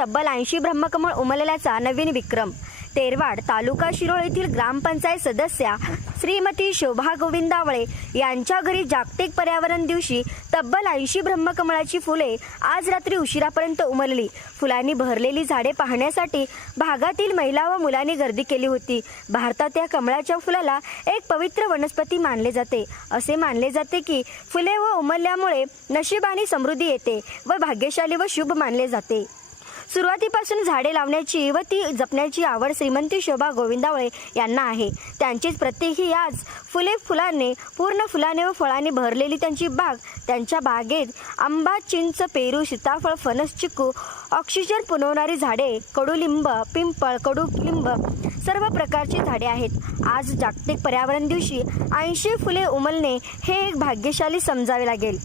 तब्बल 80 ब्रह्मकमळ उमलल्याचा नवीन विक्रम। तेरवाड तालुका शिरोळ येथील ग्रामपंचायत सदस्या श्रीमती शोभा गोविंदावळे यांच्या घरी जागतिक पर्यावरण दिवशी तब्बल 80 ब्रह्मकमळाची फुले आज रात्री उशिरापर्यंत उमलली। फुलांनी भरलेली झाडे पाहण्यासाठी भागातील महिला व मुलांनी गर्दी केली होती। भारतात या कमळाच्या फुलाला एक पवित्र वनस्पती मानले जाते। असे मानले जाते की फुले व उमलल्यामुळे नशीब आणि समृद्धी येते व भाग्यशाली व शुभ मानले जाते। सुरुवातीपासून झाडे लावण्याची व ती जपण्याची आवड श्रीमती शोभा गोविंदावळे यांना आहे। त्यांचीच प्रतीक ही आज फुलाने पूर्ण फुलाने व फळांनी भरलेली त्यांची बाग। त्यांच्या बागेत आंबा, चिंच, पेरू, सीताफळ, फणस, चिकू, ऑक्सिजन पुरवणारी झाडे, कडुलिंब, पिंपळ, कडुलिंब सर्व प्रकारची झाडे आहेत। आज जागतिक पर्यावरण दिवशी 80 फुले उमलणे हे एक भाग्यशाली समजावे लागेल।